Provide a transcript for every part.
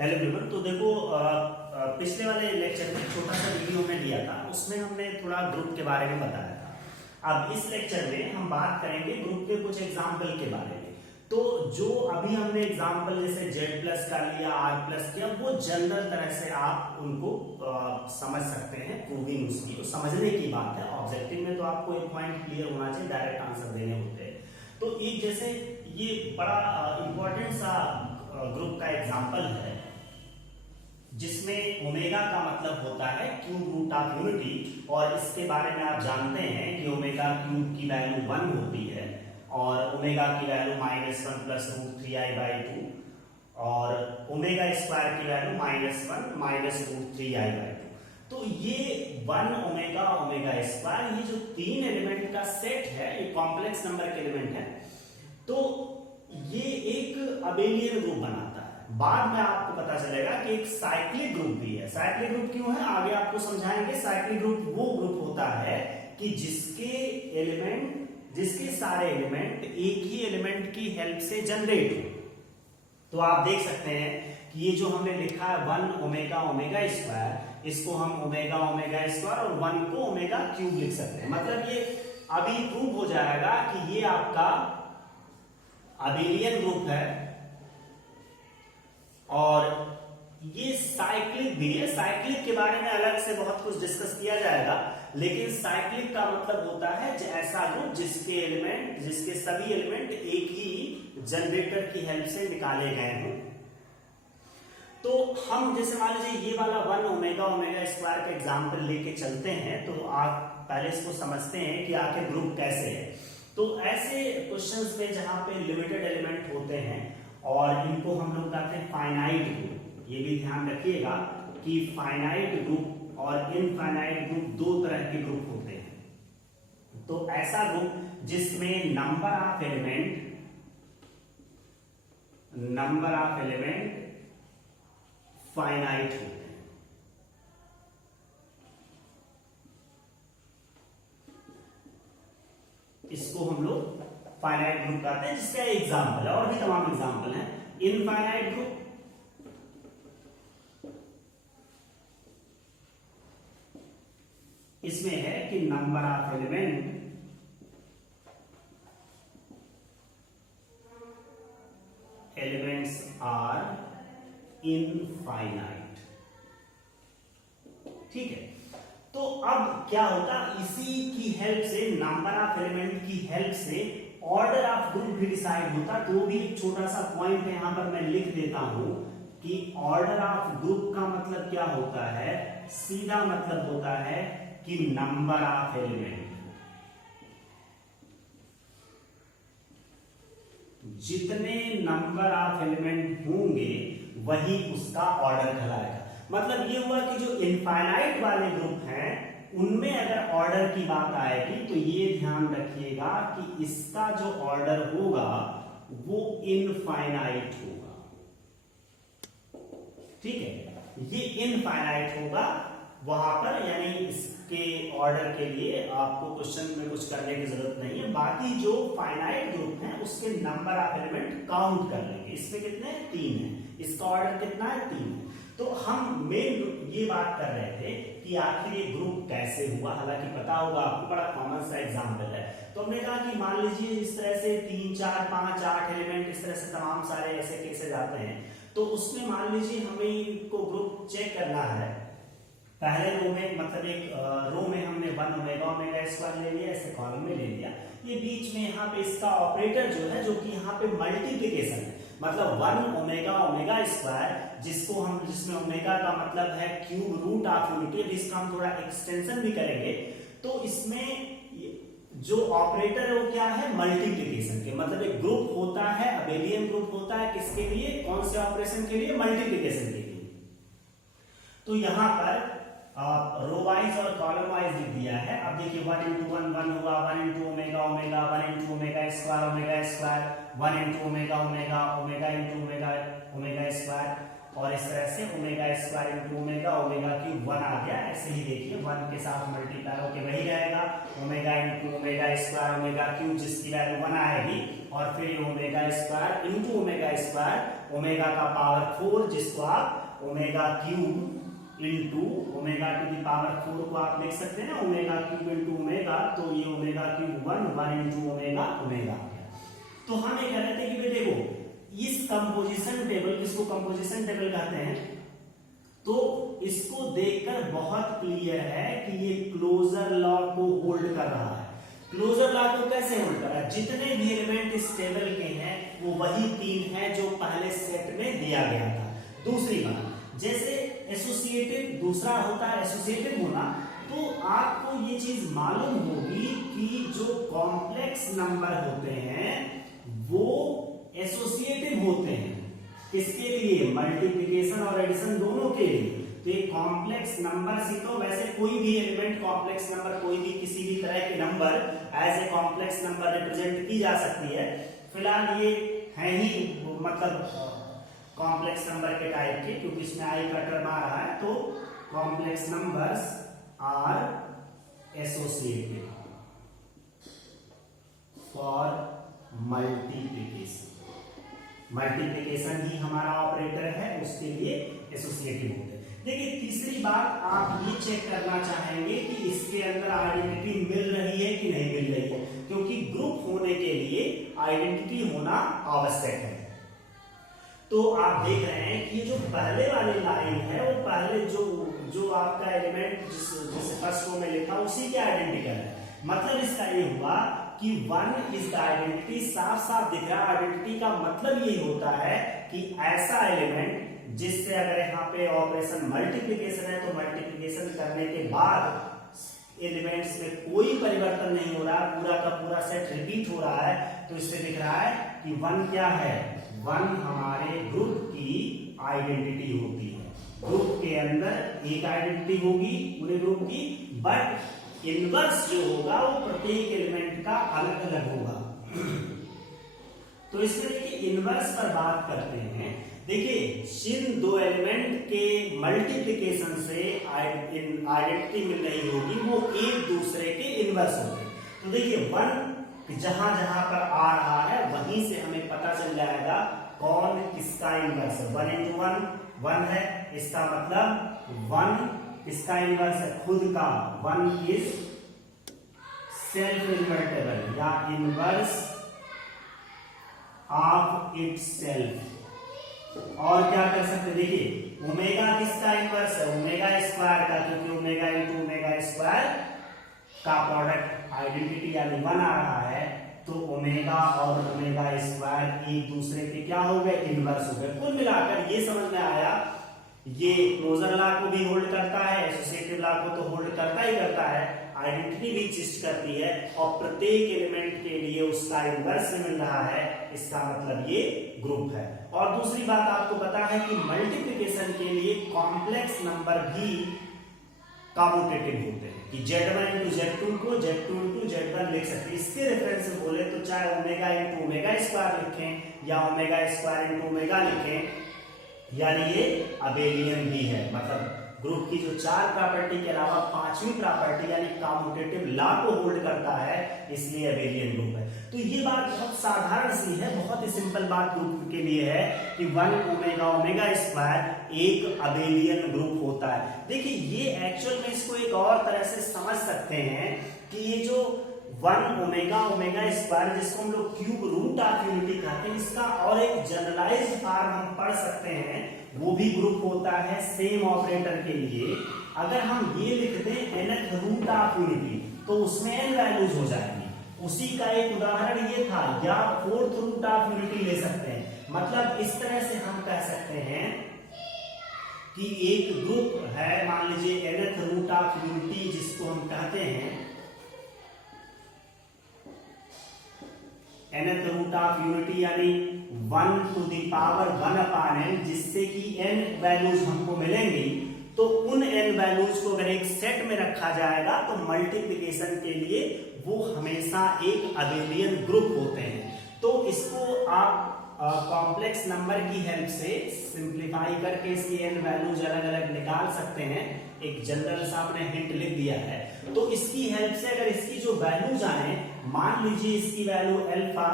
Hello everyone. तो देखो पिछले वाले लेक्चर में छोटा सा वीडियो में दिया था, उसमें हमने थोड़ा ग्रुप के बारे में बताया था। अब इस लेक्चर में हम बात करेंगे ग्रुप के कुछ एग्जाम्पल के बारे में। तो जो अभी हमने एग्जाम्पल जैसे जेड प्लस का लिया, आर प्लस किया, वो जनरल तरह से आप उनको समझ सकते हैं। प्रूविंग उसकी तो समझने की बात है। ऑब्जेक्टिव में तो आपको एक पॉइंट क्लियर होना चाहिए, डायरेक्ट आंसर देने होते हैं। तो एक जैसे ये बड़ा इंपॉर्टेंट सा ग्रुप का एग्जाम्पल है जिसमें ओमेगा का मतलब होता है क्यूब रूट ऑफ यूनिटी, और इसके बारे में आप जानते हैं कि ओमेगा क्यूब की वैल्यू 1 होती है और ओमेगा की वैल्यू -1 प्लस रूट 3i/2 और ओमेगा स्क्वायर की वैल्यू -1 माइनस रूट 3i/2। तो ये 1 ओमेगा ओमेगा स्क्वायर, ये जो तीन एलिमेंट का सेट है, ये कॉम्प्लेक्स नंबर के एलिमेंट है। तो ये एक अबेलियन ग्रुप बनाता है। बाद में आपको पता चलेगा कि एक साइक्लिक ग्रुप भी है। साइक्लिक ग्रुप क्यों है आगे आपको समझाएंगे। साइक्लिक ग्रुप वो ग्रुप होता है कि जिसके सारे एलिमेंट एक ही एलिमेंट की हेल्प से जनरेट हो। तो आप देख सकते हैं कि ये जो हमने लिखा है 1 ओमेगा ओमेगा स्क्वायर, इसको हम ओमेगा ओमेगा स्क्वायर और 1 को ओमेगा क्यूब लिख सकते हैं। मतलब ये अभी प्रूव हो जाएगा कि ये आपका अबेलियन ग्रुप है और ये साइक्लिक भी है। साइक्लिक के बारे में अलग से बहुत कुछ डिस्कस किया जाएगा, लेकिन साइक्लिक का मतलब होता है ऐसा ग्रुप जिसके सभी एलिमेंट एक ही जनरेटर की हेल्प से निकाले गए हों। तो हम जैसे मान लीजिए ये वाला 1 ओमेगा ओमेगा स्क्वायर का एग्जाम्पल लेके चलते हैं, तो आप पहले इसको समझते हैं कि आखिर ग्रुप कैसे है। तो ऐसे क्वेश्चंस में जहां पे लिमिटेड एलिमेंट होते हैं और इनको हम लोग कहते हैं फाइनाइट ग्रुप। ये भी ध्यान रखिएगा कि फाइनाइट ग्रुप और इनफाइनाइट ग्रुप दो तरह के ग्रुप होते हैं। तो ऐसा ग्रुप जिसमें नंबर ऑफ एलिमेंट फाइनाइट होते हैं। इसको हम लोग फाइनाइट ग्रुप कहते हैं, जिसका एग्जाम्पल है, और भी तमाम एग्जाम्पल हैं। इनफाइनाइट ग्रुप इसमें है कि number of elements are infinite. ठीक है। तो अब क्या होता, इसी की हेल्प से, नंबर ऑफ एलिमेंट की हेल्प से ऑर्डर ऑफ ग्रुप भी डिसाइड होता। तो भी एक छोटा सा पॉइंट है यहां पर मैं लिख देता हूं कि ऑर्डर ऑफ ग्रुप का मतलब क्या होता है। सीधा मतलब होता है कि नंबर ऑफ एलिमेंट, जितने नंबर ऑफ एलिमेंट होंगे वही उसका ऑर्डर कहलाएगा। मतलब ये हुआ कि जो इनफाइनाइट वाले ग्रुप हैं उनमें अगर ऑर्डर की बात आएगी तो ये ध्यान रखिएगा कि इसका जो ऑर्डर होगा वो इनफाइनाइट होगा। ठीक है, ये इनफाइनाइट होगा वहां पर, यानी इसके ऑर्डर के लिए आपको क्वेश्चन में कुछ करने की जरूरत नहीं है। बाकी जो फाइनाइट ग्रुप है उसके नंबर ऑफ एलिमेंट काउंट कर लेंगे। इसमें कितने 3 है, इसका ऑर्डर कितना है 3 है। तो हम मेन ये बात कर रहे थे कि आखिर ये ग्रुप कैसे हुआ। हालांकि पता होगा आपको, बड़ा कॉमन सा एग्जांपल है। तो हमने कहा कि मान लीजिए इस तरह से 3 4 5 8 एलिमेंट, इस तरह से तमाम सारे ऐसे केसेस आते हैं। तो उसमें मान लीजिए हमें इनको ग्रुप चेक करना है। पहले रो में, मतलब एक रो में हमने 1 ओमेगा ओमेगा स्क्वायर ले लिया, ऐसे कॉलम में ले लिया। ये बीच में यहाँ पे इसका ऑपरेटर जो है, जो कि यहाँ पे मल्टीप्लिकेशन है, मतलब 1 ओमेगा ओमेगा स्क्वायर, जिसमें ओमेगा का मतलब है क्यूब रूट ऑफ यूनिटी। इसका हम थोड़ा एक्सटेंशन भी करेंगे। तो इसमें जो ऑपरेटर है वो क्या है, मल्टीप्लिकेशन के। मतलब एक ग्रुप होता है, अबेलियन ग्रुप होता है, किसके लिए, कौन से ऑपरेशन के लिए, मल्टीप्लिकेशन के लिए। तो यहां पर रो वाइज और कॉलम वाइज लिख दिया है। अब देखिए 1 into 1 1 होगा, 1 into omega omega, 1 into omega square, 1 into omega omega, omega into omega omega square, और इस तरह से omega square into omega, omega cube 1 आ गया। ऐसे ही देखिए 1 के साथ मल्टीप्लाई होकर वही रहेगा, omega into omega square omega cube, जिसकी वैल्यू 1 आएगी, और फिर omega square into omega square omega का पावर 4, जिसको आप omega cube into omega to the power 4 को आप लिख सकते हैं ओमेगा क्यूब इंटू ओमेगा, तो ये omega cube 1 into omega omega. तो हम ये कह रहे थे कि भाई देखो इस कंपोजिशन टेबल, इसको कंपोजिशन टेबल कहते हैं, तो इसको देखकर बहुत क्लियर है कि ये क्लोजर लॉ को होल्ड कर रहा है। क्लोजर लॉ को कैसे होल्ड कर रहा है? जितने भी एलिमेंट इस टेबल के हैं वो वही 3 हैं जो पहले सेट में दिया गया था। दूसरी बात, जैसे एसोसिएटिव दूसरा होता है एसोसिएटिव होना, तो आपको ये चीज मालूम होगी कि जो कॉम्प्लेक्स नंबर होते हैं वो एसोसिएटिव होते हैं। किसके लिए? मल्टीप्लिकेशन और एडिशन दोनों के लिए। तो ये कॉम्प्लेक्स नंबर ही, तो वैसे कोई भी एलिमेंट कॉम्प्लेक्स नंबर, कोई भी किसी भी तरह के number as a complex number represent की जा सकती है। फिलहाल ये है ही मतलब कॉम्प्लेक्स नंबर के टाइप के, क्योंकि इसमें आई का टर्म आ रहा है, तो complex numbers are associated for multiplication. Multiplication ही हमारा ऑपरेटर है, उसके लिए एसोसिएटिव होते हैं। देखिए तीसरी बात, आप ये चेक करना चाहेंगे कि इसके अंदर आइडेंटिटी मिल रही है कि नहीं मिल रही है, क्योंकि ग्रुप होने के लिए आइडेंटिटी होना आवश्यक है। तो आप देख रहे हैं कि जो पहले वाली लाइन है वो पहले जो आपका एलिमेंट जिसे फर्स्ट रो में लिखा उसी के आइडेंटिकल है। मतलब इसका ये हुआ कि 1 इज द आइडेंटिटी। साफ साफ दिख रहा है आइडेंटिटी का मतलब यही होता है कि ऐसा एलिमेंट जिससे अगर यहाँ पे ऑपरेशन मल्टीप्लिकेशन है तो मल्टीप्लिकेशन करने के बाद एलिमेंट्स में कोई परिवर्तन नहीं हो रहा, पूरा का पूरा सेट रिपीट हो रहा है, तो इससे दिख रहा है कि 1 क्या है? 1 हमारे ग्रुप की आइडेंटिटी होती है। ग्रुप के अंदर एक आइडेंटिटी होगी पूरे ग्रुप की, बट इनवर्स जो होगा वो प्रत्येक एलिमेंट का अलग अलग होगा। तो इसमें देखिए इनवर्स पर बात करते हैं। देखिए जिन दो एलिमेंट के मल्टीप्लिकेशन से आइडेंटिटी मिल रही होगी वो एक दूसरे के इनवर्स होंगे। तो देखिए 1 जहां जहां पर आ रहा है वहीं से हमें पता चल जाएगा कौन किसका इनवर्स है। 1 into 1 है, इसका मतलब 1 किसका इनवर्स है? खुद का। 1 इज सेल्फ इन्वर्टेबल या इनवर्स ऑफ इटसेल्फ। और क्या कर सकते? देखिए ओमेगा किसका इनवर्स है? ओमेगा स्क्वायर का, क्योंकि ओमेगा इंटू ओमेगा स्क्वायर का प्रोडक्ट आइडेंटिटी यानी 1 आ रहा है, तो ओमेगा और ओमेगा स्क्वायर एक दूसरे के क्या हो गए? इनवर्स हो गए। कुल मिलाकर ये समझ में आया ये क्लोजर लॉ को भी होल्ड करता है, एसोसिएटिव लॉ को तो होल्ड करता ही करता है, आइडेंटिटी भी एग्जिस्ट करती है और प्रत्येक एलिमेंट के लिए उसका इनवर्स मिल रहा है, इसका मतलब ये ग्रुप है। और दूसरी बात आपको पता है कि मल्टीप्लिकेशन के लिए कॉम्प्लेक्स नंबर भी कम्यूटेटिव होते हैं कि Z1 इंटू Z2 को Z2 इंटू Z1 लिख सकते हैं। इसके रेफरेंस से बोले तो चाहे ओमेगा इंटू ओमेगा स्क्वायर लिखें या ओमेगा स्क्वायर इंटू ओमेगा लिखें, यानी ये अबेलियन भी है। मतलब ग्रुप की जो 4 प्रॉपर्टी के अलावा 5वीं प्रॉपर्टी यानी कम्यूटेटिव लॉ को होल्ड करता है, इसलिए अबेलियन ग्रुप है। तो ये बात बहुत साधारण सी है, बहुत ही सिंपल बात ग्रुप के लिए है कि 1 ओमेगा ओमेगा स्क्वायर एक अबेलियन ग्रुप होता है। देखिए ये एक्चुअल में इसको एक और तरह से समझ सकते हैं कि ये जो 1 ओमेगा ओमेगा स्क्वायर जिसको हम लोग क्यूब रूट ऑफ यूनिटी कहते हैं, इसका और एक जनरलाइज्ड फॉर्म हम पढ़ सकते हैं, वो भी ग्रुप होता है सेम ऑपरेटर के लिए। अगर हम ये लिख दें nth रूट ऑफ यूनिटी तो उसमें n वैल्यूज हो जाएंगी। उसी का एक उदाहरण ये था, या 4th रूट ऑफ यूनिटी ले सकते हैं। मतलब इस तरह से हम कह सकते हैं कि एक ग्रुप है, मान लीजिए nth रूट ऑफ यूनिटी जिसको हम कहते हैं nth रूट ऑफ यूनिटी यानी 1 to the power 1 upon n, जिससे कि n वैल्यूज हमको मिलेंगी। तो उन n वैल्यूज को अगर एक सेट में रखा जाएगा तो मल्टीप्लिकेशन के लिए वो हमेशा एक अबेलियन ग्रुप होते हैं। तो इसको आप कॉम्प्लेक्स नंबर की हेल्प से सिंप्लीफाई करके इसकी n वैल्यूज अलग अलग निकाल सकते हैं। एक जनरल सा आपने हिंट लिख दिया है, तो इसकी हेल्प से अगर इसकी जो वैल्यूज आए, मान लीजिए इसकी value alpha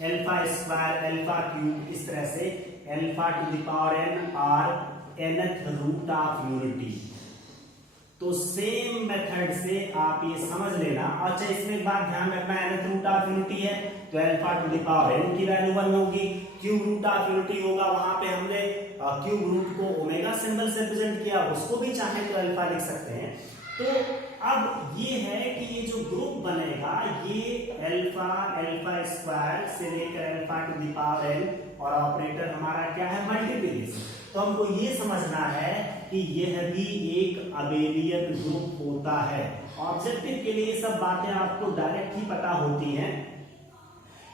alpha square, alpha cube, इस तरह से alpha two the power n और nth रूट ऑफ यूनिटी। तो सेम मेथड से आप ये समझ लेना। अच्छा, इसमें एक बात ध्यान रखना, nth रूट ऑफ यूनिटी है तो alpha two the power n की वैल्यू 1 होगी। क्यूब रूट ऑफ यूनिटी होगा, वहां पे हमने क्यूब रूट को ओमेगा सिंबल से रिप्रेजेंट किया, उसको भी चाहे तो अल्फा लिख सकते हैं। तो अब ये है कि ये जो ग्रुप बनेगा ये अल्फा, अल्फा स्क्वायर से लेकर alpha two the power n और ऑपरेटर हमारा क्या है, मल्टीप्लिकेशन। तो हमको ये समझना है कि यह भी एक अबेलियन ग्रुप होता है। ऑब्जेक्टिव के लिए सब बातें आपको डायरेक्ट ही पता होती हैं।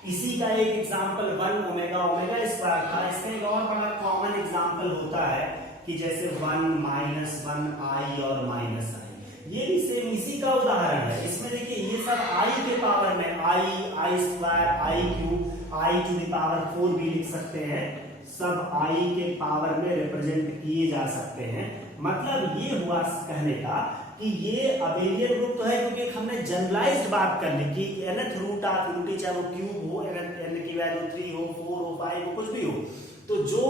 इसी का एक एग्जांपल 1 ओमेगा ओमेगा स्क्वायर था। इसका एक और बड़ा कॉमन एग्जांपल होता है कि जैसे 1 माइनस 1 आई और माइनस आई, ये भी सेम इसी का उदाहरण है। इसमें देखिए ये सब आई के पावर में, i square, i cube, i to the power 4 भी लिख सकते हैं, सब आई के पावर में रिप्रेजेंट किए जा सकते हैं। मतलब ये हुआ कहने का कि ये अबेलियन ग्रुप तो है, क्योंकि हमने जनरलाइज्ड बात कर ली कि nth रूट ऑफ यूनिटी, चाहे वो क्यूब हो, n की वैल्यू 3 हो, 4 हो, 5 हो, कुछ भी हो, तो जो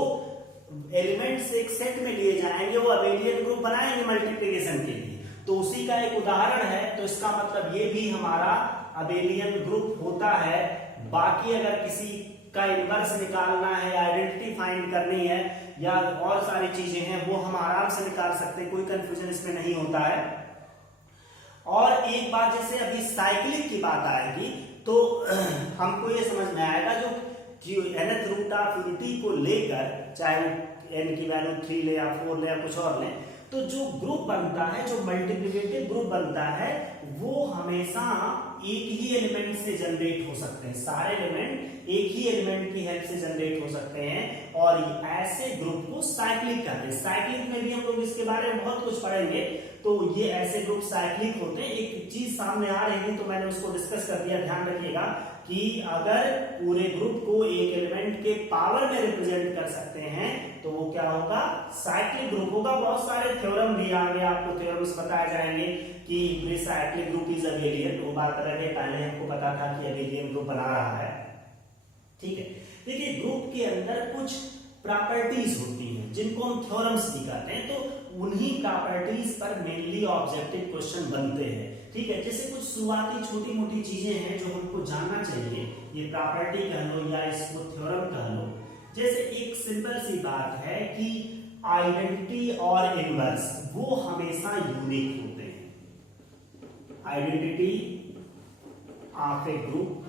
एलिमेंट्स एक सेट में लिए जाएंगे वो अबेलियन ग्रुप बनाएंगे मल्टीप्लिकेशन के लिए। तो उसी का एक उदाहरण है। तो इसका मतलब ये भी हमारा अबेलियन ग्रुप होता है। बाकी अगर किसी का इनवर्स निकालना है, आइडेंटिटी फाइंड करनी है या और सारी चीजें हैं, वो हम आराम से निकाल सकते हैं, कोई कंफ्यूजन इसमें नहीं होता है। और एक बात, जैसे अभी साइक्लिक की बात आएगी तो हमको ये समझ में आएगा जो nth रूट ऑफ यूनिटी को लेकर, चाहे n की वैल्यू 3 ले या 4 ले या कुछ और ले, तो जो ग्रुप बनता है, जो मल्टीप्लिकेटिव ग्रुप बनता है, वो हमेशा एक ही एलिमेंट से जनरेट हो सकते हैं। सारे एलिमेंट एक ही एलिमेंट की हेल्प से जनरेट हो सकते हैं और ऐसे ग्रुप को साइक्लिक कहते हैं। साइक्लिक में भी हम लोग इसके बारे में बहुत कुछ पढ़ेंगे। तो ये ऐसे ग्रुप साइक्लिक होते हैं। एक चीज सामने आ रही थी तो मैंने उसको डिस्कस कर दिया, ध्यान रखिएगा कि अगर पूरे ग्रुप को एक एलिमेंट के पावर में रिप्रेजेंट कर सकते हैं तो वो क्या होगा, साइक्लिक ग्रुप होगा। बहुत सारे थ्योरम भी आगे आपको थ्योरम्स बताए जाएंगे कि साइक्लिक ग्रुप इज अबेलियन। वो बात रहे, पहले हमको पता था कि अबेलियन ग्रुप बना रहा है, ठीक है। देखिए ग्रुप के अंदर कुछ प्रॉपर्टीज होती हैं जिनको हम थ्योरम्स भी कहते हैं। तो उन्हीं प्रॉपर्टीज पर मेनली ऑब्जेक्टिव क्वेश्चन बनते हैं, ठीक है। जैसे कुछ शुरुआती छोटी मोटी चीजें हैं जो हमको जानना चाहिए, ये प्रॉपर्टी कह लो या इसको थ्योरम कह लो। जैसे एक सिंपल सी बात है कि आइडेंटिटी और इनवर्स वो हमेशा यूनिक होते हैं। Identity of A group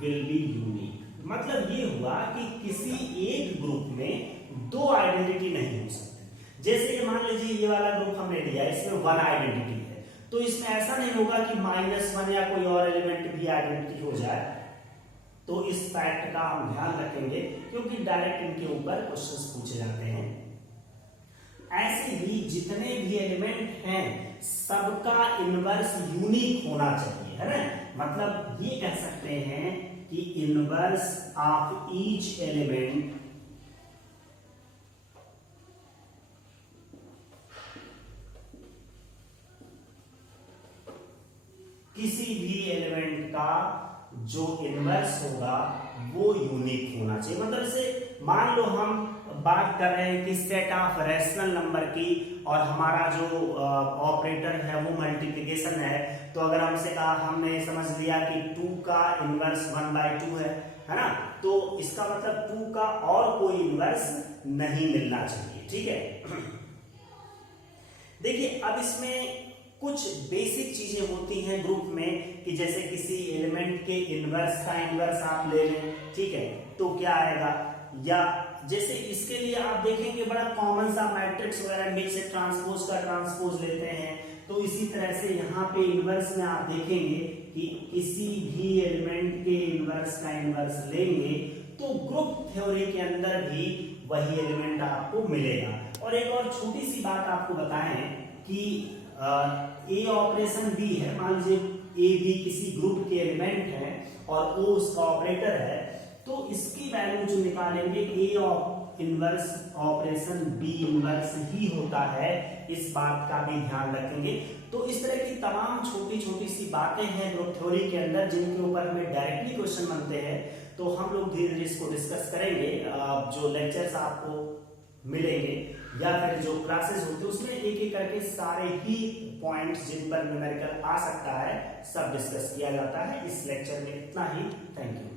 will be unique. मतलब ये हुआ कि किसी एक ग्रुप में दो आइडेंटिटी नहीं हो सकते। जैसे कि मान लीजिए ये वाला ग्रुप हमने लिया, इसमें 1 आइडेंटिटी है, तो इसमें ऐसा नहीं होगा कि -1 या कोई और एलिमेंट भी आइडेंटिटी हो जाए। तो इस फैक्ट का हम ध्यान रखेंगे क्योंकि डायरेक्ट इनके ऊपर क्वेश्चंस पूछे जाते हैं। ऐसे ही जितने भी एलिमेंट हैं सबका इनवर्स यूनिक होना चाहिए, है ना। मतलब ये कह सकते हैं कि इनवर्स ऑफ ईच एलिमेंट किसी भी एलिमेंट का जो इनवर्स होगा वो यूनिक होना चाहिए। मतलब इसे मान लो हम बात कर रहे हैं कि सेट ऑफ रैशनल नंबर की और हमारा जो ऑपरेटर है वो मल्टीप्लिकेशन है। तो अगर हमसे कहा, हमने समझ लिया कि 2 का इनवर्स 1/2 है ना, तो इसका मतलब 2 का और कोई इनवर्स नहीं मिलना चाहिए, ठीक है। देखिए अब इसमें कुछ बेसिक चीजें होती हैं ग्रुप में कि जैसे किसी एलिमेंट के इनवर्स का इनवर्स आप ले लें, ठीक है, तो क्या आएगा। या जैसे इसके लिए आप देखेंगे बड़ा कॉमन सा मैट्रिक्स वगैरह में से ट्रांसपोज का ट्रांसपोज लेते हैं। तो इसी तरह से यहाँ पे इनवर्स में आप देखेंगे कि किसी भी एलिमेंट के इनवर्स का इनवर्स लेंगे तो ग्रुप थ्योरी के अंदर भी वही एलिमेंट आपको मिलेगा। और एक और छोटी सी बात आपको बताएं कि ए ऑपरेशन बी है, मान लीजिए ए बी किसी ग्रुप के एलिमेंट है और ओ उसका ऑपरेटर है, तो इसकी वैल्यू जो निकालेंगे इनवर्स ऑपरेशन बी इनवर्स ही होता है, इस बात का भी ध्यान रखेंगे। तो इस तरह की तमाम छोटी छोटी सी बातें हैं ग्रुप थ्योरी के अंदर जिनके ऊपर हमें डायरेक्टली क्वेश्चन बनते हैं। तो हम लोग धीरे धीरे इसको डिस्कस करेंगे। जो लेक्चर्स आपको मिलेंगे या फिर जो क्लासेस होती है उसमें एक एक करके सारे ही पॉइंट्स जिन पर न्यूमेरिकल आ सकता है सब डिस्कस किया जाता है। इस लेक्चर में इतना ही। Thank you.